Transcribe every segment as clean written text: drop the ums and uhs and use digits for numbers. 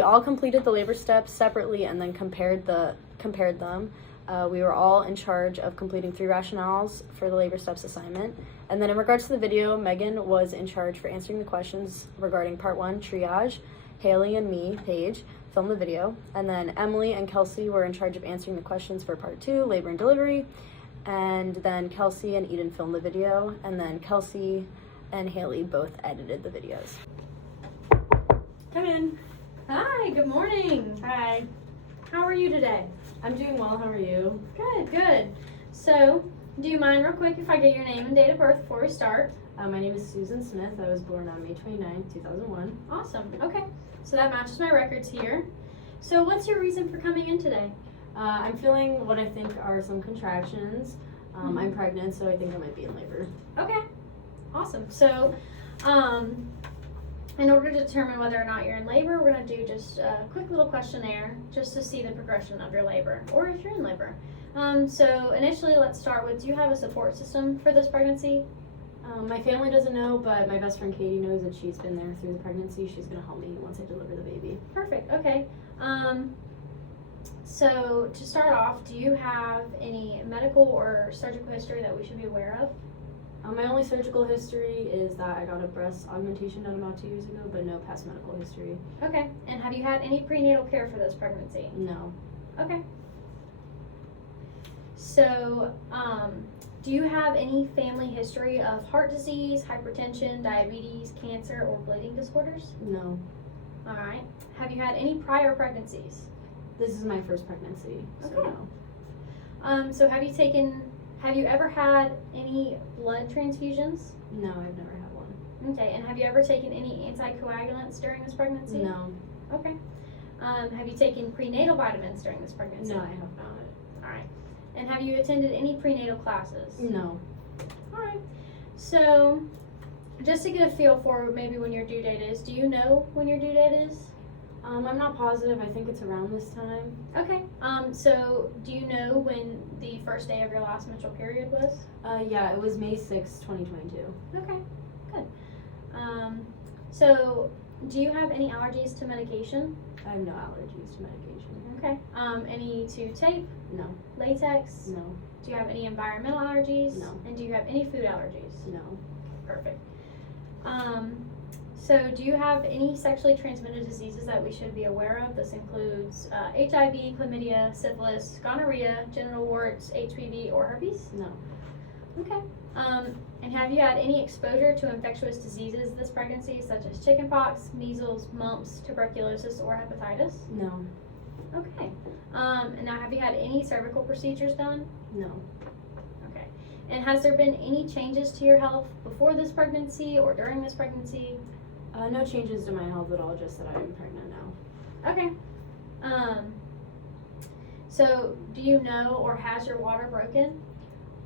we all completed the labor steps separately and then compared them. We were all in charge of completing 3 rationales for the labor steps assignment. And then in regards to the video, Megan was in charge for answering the questions regarding part 1, triage. Haley and me, Paige, filmed the video. And then Emily and Kelsey were in charge of answering the questions for part 2, labor and delivery. And then Kelsey and Eden filmed the video. And then Kelsey and Haley both edited the videos. Come in. Hi, good morning. Hi. How are you today? I'm doing well, how are you? Good, good. So, do you mind real quick if I get your name and date of birth before we start? My name is Susan Smith. I was born on May 29th, 2001. Awesome, okay. So that matches my records here. So what's your reason for coming in today? I'm feeling what I think are some contractions. I'm pregnant, so I think I might be in labor. Okay, awesome. So, in order to determine whether or not you're in labor, we're going to do just a quick little questionnaire just to see the progression of your labor, or if you're in labor. So initially, let's start with, do you have a support system for this pregnancy? My family doesn't know, but my best friend Katie knows that she's been there through the pregnancy. She's going to help me once I deliver the baby. Perfect, okay. So to start off, do you have any medical or surgical history that we should be aware of? My only surgical history is that I got a breast augmentation done about 2 years ago, but no past medical history. Okay, and have you had any prenatal care for this pregnancy? No. Okay. So, do you have any family history of heart disease, hypertension, diabetes, cancer, or bleeding disorders? No. All right. Have you had any prior pregnancies? This is my first pregnancy, so Okay. no. So have you ever had any blood transfusions? No, I've never had one. Okay, and have you ever taken any anticoagulants during this pregnancy? No. Okay. Have you taken prenatal vitamins during this pregnancy? No, I have not. All right. And have you attended any prenatal classes? No. All right. So, just to get a feel for maybe when your due date is, do you know when your due date is? I'm not positive. I think it's around this time. Okay. So do you know when the first day of your last menstrual period was? Yeah, it was May 6, 2022. Okay. Good. So do you have any allergies to medication? I have no allergies to medication. Okay. Any to tape? No. Latex? No. Do you have any environmental allergies? No. And do you have any food allergies? No. Perfect. So do you have any sexually transmitted diseases that we should be aware of? This includes HIV, chlamydia, syphilis, gonorrhea, genital warts, HPV, or herpes? No. Okay. And have you had any exposure to infectious diseases this pregnancy, such as chickenpox, measles, mumps, tuberculosis, or hepatitis? No. Okay. And now have you had any cervical procedures done? No. Okay. And has there been any changes to your health before this pregnancy or during this pregnancy? No changes to my health at all, just that I'm pregnant now. Okay. So do you know, or has your water broken?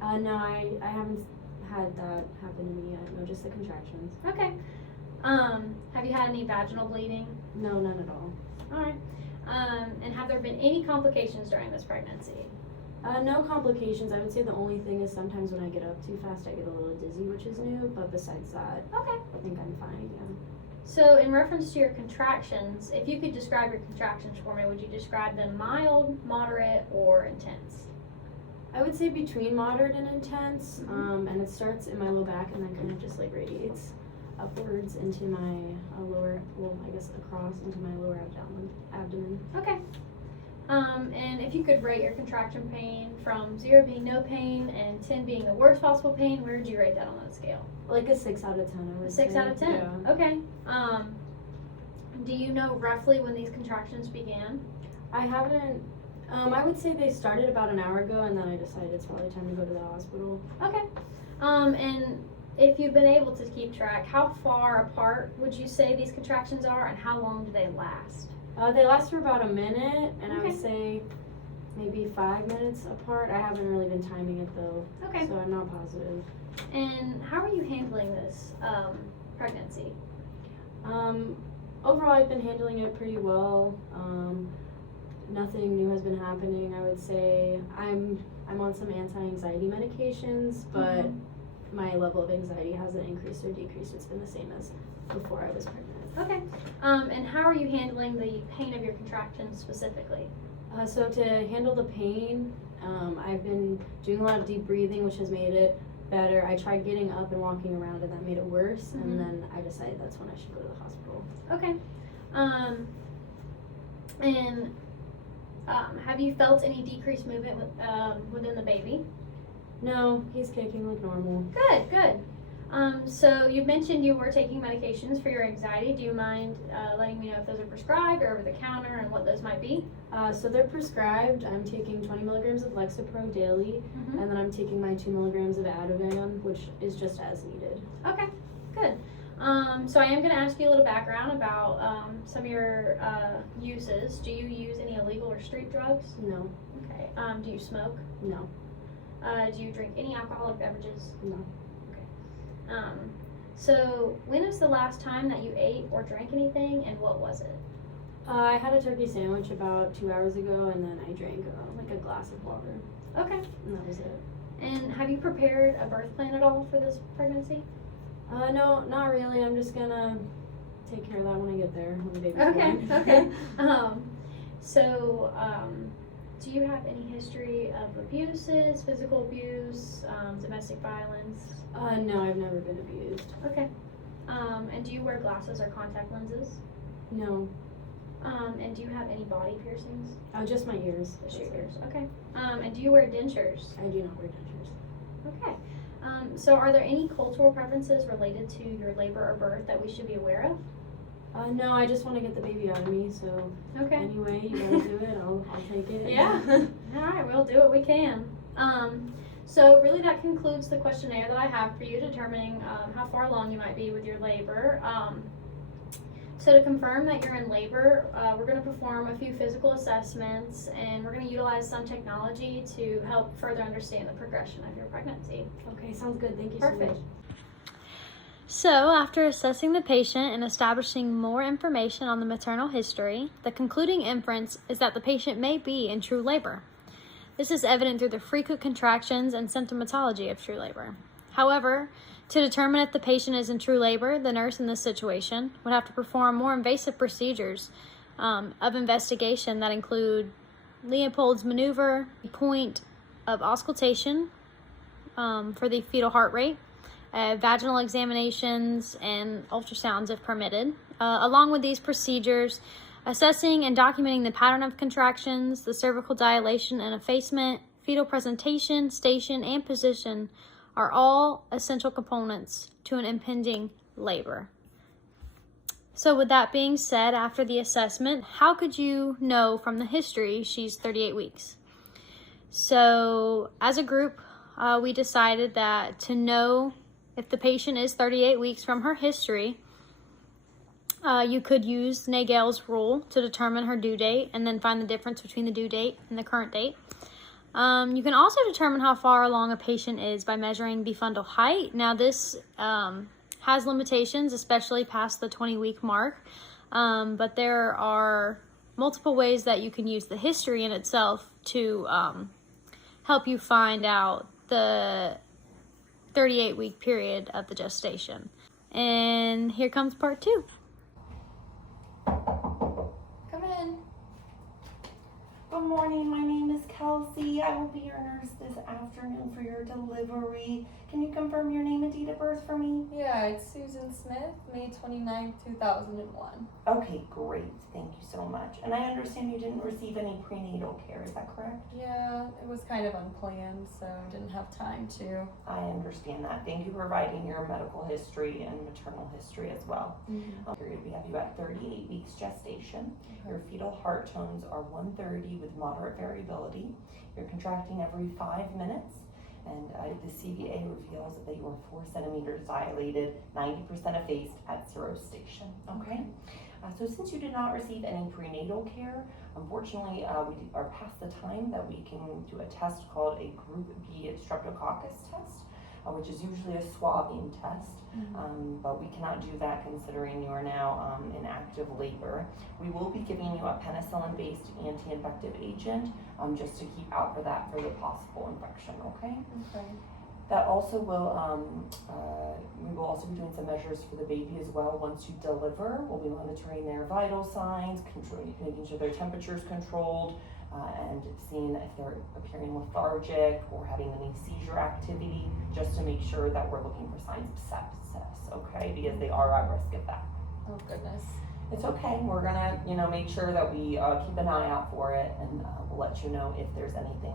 No, I haven't had that happen to me yet. No, just the contractions. Okay. Have you had any vaginal bleeding? No, none at all. All right. And have there been any complications during this pregnancy? No complications. I would say the only thing is sometimes when I get up too fast, I get a little dizzy, which is new. But besides that, Okay. I think I'm fine. Yeah. So in reference to your contractions, if you could describe your contractions for me, would you describe them mild, moderate, or intense? I would say between moderate and intense, and it starts in my low back and then kind of just like radiates upwards into my lower, well, I guess across into my lower abdomen. Okay. And if you could rate your contraction pain from 0 being no pain and 10 being the worst possible pain, where would you rate that on that scale? Like a 6 out of 10, I would say. 6 out of 10. Yeah. Okay. Do you know roughly when these contractions began? I haven't. I would say they started about an hour ago, and then I decided it's probably time to go to the hospital. Okay. And if you've been able to keep track, how far apart would you say these contractions are, and how long do they last? They last for about a minute, and I Okay. would say maybe 5 minutes apart. I haven't really been timing it though, Okay. so I'm not positive. And how are you handling this pregnancy? Overall, I've been handling it pretty well. Nothing new has been happening. I would say I'm on some anti-anxiety medications, but my level of anxiety hasn't increased or decreased. It's been the same as before I was pregnant. Okay. And how are you handling the pain of your contractions specifically? So to handle the pain, I've been doing a lot of deep breathing, which has made it better. I tried getting up and walking around, and that made it worse. Mhm. And then I decided that's when I should go to the hospital. Okay. And have you felt any decreased movement within the baby? No, he's kicking like normal. Good, good. So you mentioned you were taking medications for your anxiety. Do you mind letting me know if those are prescribed or over the counter and what those might be? So they're prescribed. I'm taking 20 milligrams of Lexapro daily, and then I'm taking my 2 milligrams of Ativan, which is just as needed. Okay, good. So I am going to ask you a little background about some of your uses. Do you use any illegal or street drugs? No, Okay. Do you smoke? no, Do you drink any alcoholic beverages? no. So when was the last time that you ate or drank anything, and what was it? I had a turkey sandwich about 2 hours ago, and then I drank like a glass of water, Okay. and that was it. And have you prepared a birth plan at all for this pregnancy? No, not really. I'm just gonna take care of that when I get there, when the baby's Okay, born. okay. So, do you have any history of abuses, physical abuse, domestic violence? No, I've never been abused. Okay. And do you wear glasses or contact lenses? No, And do you have any body piercings? just my ears. Just your That's it. ears. Okay. And do you wear dentures? I do not wear dentures. Okay. So are there any cultural preferences related to your labor or birth that we should be aware of? No, I just want to get the baby out of me, so Okay. anyway, you gotta do it, I'll take it. Yeah. All right, we'll do what we can. So really that concludes the questionnaire that I have for you, determining how far along you might be with your labor. So to confirm that you're in labor, we're going to perform a few physical assessments, and we're going to utilize some technology to help further understand the progression of your pregnancy. Okay, sounds good. Thank you Perfect. so much. So, after assessing the patient and establishing more information on the maternal history, the concluding inference is that the patient may be in true labor. This is evident through the frequent contractions and symptomatology of true labor. However, to determine if the patient is in true labor, the nurse in this situation would have to perform more invasive procedures of investigation that include Leopold's maneuver, point of auscultation for the fetal heart rate, vaginal examinations, and ultrasounds if permitted. Along with these procedures, assessing and documenting the pattern of contractions, the cervical dilation and effacement, fetal presentation, station, and position are all essential components to an impending labor. So with that being said, after the assessment, how could you know from the history she's 38 weeks? So as a group, we decided that to know if the patient is 38 weeks from her history, you could use Nagel's rule to determine her due date and then find the difference between the due date and the current date. You can also determine how far along a patient is by measuring befundal height. Now this has limitations, especially past the 20-week mark, but there are multiple ways that you can use the history in itself to help you find out the 38-week period of the gestation. And here comes part 2. Come in. Good morning. My name is Kelsey. I will be your nurse this afternoon for your delivery. Can you confirm your name and date of birth for me? Yeah, it's Susan Smith, May 29th, 2001. Okay, great. Thank you so much. And I understand you didn't receive any prenatal care. Is that correct? Yeah, it was kind of unplanned, so I didn't have time to. I understand that. Thank you for providing your medical history and maternal history as well. Period. We have you at 38 weeks gestation. Your fetal heart tones are 130 with moderate variability. You're contracting every 5 minutes. And the CVA reveals that you are 4 centimeters dilated, 90% effaced at 0 station. Okay? So since you did not receive any prenatal care, unfortunately, we are past the time that we can do a test called a Group B streptococcus test, which is usually a swabbing test. But we cannot do that considering you are now in active labor. We will be giving you a penicillin-based anti-infective agent just to keep out for the possible infection, okay? Okay. That also will, we will also be doing some measures for the baby as well. Once you deliver, we'll be monitoring their vital signs, making sure their temperature's controlled, and seeing if they're appearing lethargic or having any seizure activity, just to make sure that we're looking for signs of sepsis, okay? Because they are at risk of that. Oh goodness. It's okay. We're gonna, make sure that we keep an eye out for it, and we'll let you know if there's anything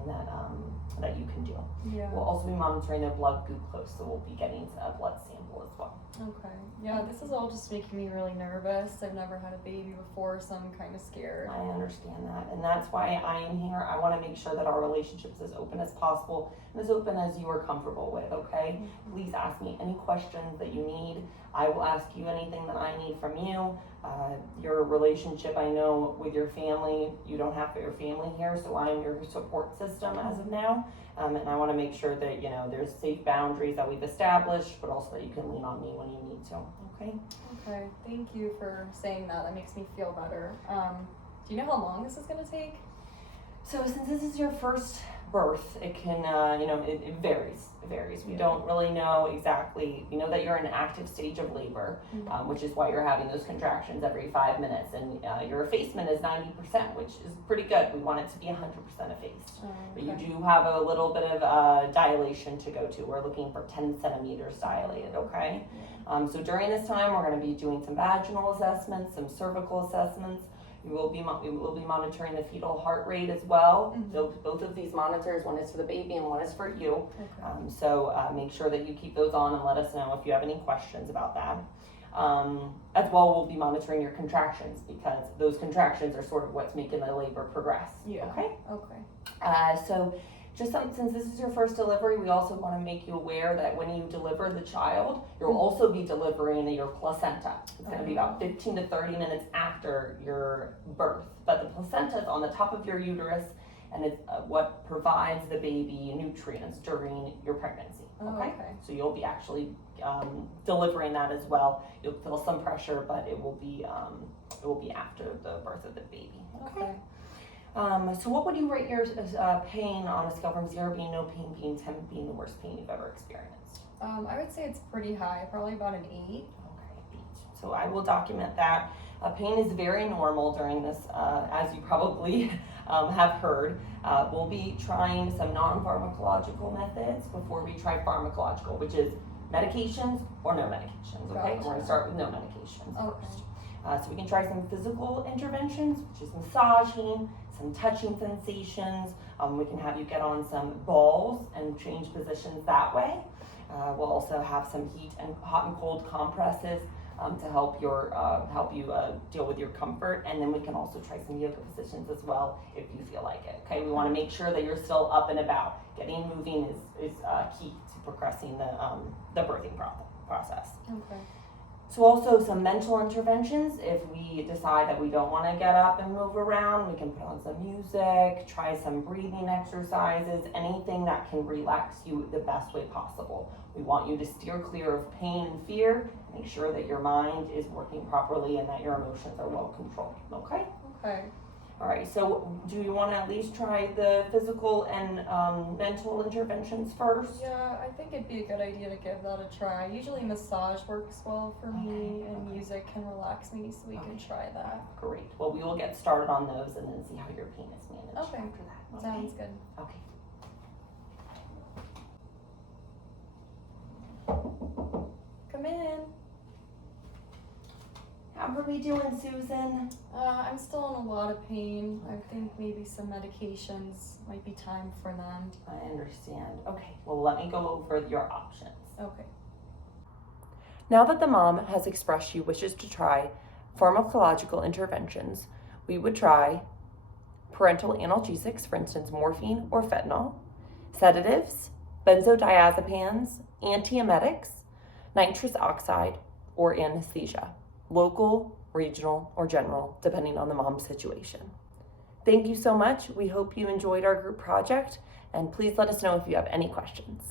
that you can do. Yeah. We'll also be monitoring their blood glucose, so we'll be getting a blood sample as well. Okay. Yeah, this is all just making me really nervous. I've never had a baby before, so I'm kind of scared. I understand that, and that's why I am here. I want to make sure that our relationship is as open as possible and as open as you are comfortable with, okay? Please ask me any questions that you need. I will ask you anything that I need from you. Your relationship, I know, with your family, you don't have your family here, so I'm your support system as of now. And I want to make sure that, there's safe boundaries that we've established, but also that you can lean on me when you need to, okay? Okay, thank you for saying that. That makes me feel better. Do you know how long this is going to take? So since this is your first birth, it can, it varies. It varies. We don't really know exactly. We know that you're in an active stage of labor, which is why you're having those contractions every 5 minutes. And your effacement is 90%, which is pretty good. We want it to be 100% effaced. But you do have a little bit of dilation to go to. We're looking for 10 centimeters dilated, okay? So during this time, we're going to be doing some vaginal assessments, some cervical assessments. We will be monitoring the fetal heart rate as well. Both of these monitors, one is for the baby and one is for you. Okay. So make sure that you keep those on and let us know if you have any questions about that. As well, we'll be monitoring your contractions, because those contractions are sort of what's making the labor progress. Yeah. Okay? Okay. So since this is your first delivery, we also want to make you aware that when you deliver the child, you'll also be delivering your placenta. It's going to be about 15 to 30 minutes after your birth. But the placenta is on the top of your uterus, and it's what provides the baby nutrients during your pregnancy. Okay? Okay. So you'll be actually delivering that as well. You'll feel some pressure, but it will be after the birth of the baby. Okay. So what would you rate your pain on a scale from 0 being no pain, being 10 being the worst pain you've ever experienced? I would say it's pretty high, probably about an 8. Okay, 8. So I will document that. Pain is very normal during this, as you probably have heard. We'll be trying some non-pharmacological methods before we try pharmacological, which is medications or no medications, okay? Gotcha. We're going to start with no medications Okay. first. So we can try some physical interventions, which is massaging, some touching sensations. We can have you get on some balls and change positions that way. We'll also have some hot and cold compresses to help you deal with your comfort, and then we can also try some yoga positions as well if you feel like it. Okay, we want to make sure that you're still up and about. Getting moving is key to progressing the birthing process. Okay. So also some mental interventions. If we decide that we don't want to get up and move around, we can put on some music, try some breathing exercises, anything that can relax you the best way possible. We want you to steer clear of pain and fear. Make sure that your mind is working properly and that your emotions are well controlled. Okay? Okay. All right, so do you want to at least try the physical and mental interventions first? Yeah, I think it'd be a good idea to give that a try. Usually massage works well for me, and music can relax me, so we can try that. Great. Well, we will get started on those and then see how your pain is managed Okay. after that. Okay? Sounds good. Okay. Come in. How are we doing, Susan? I'm still in a lot of pain. I think maybe some medications might be time for them. I understand. Okay, well, let me go over your options. Okay. Now that the mom has expressed she wishes to try pharmacological interventions, we would try parenteral analgesics, for instance, morphine or fentanyl, sedatives, benzodiazepines, antiemetics, nitrous oxide, or anesthesia, local, regional, or general, depending on the mom's situation. Thank you so much. We hope you enjoyed our group project, and please let us know if you have any questions.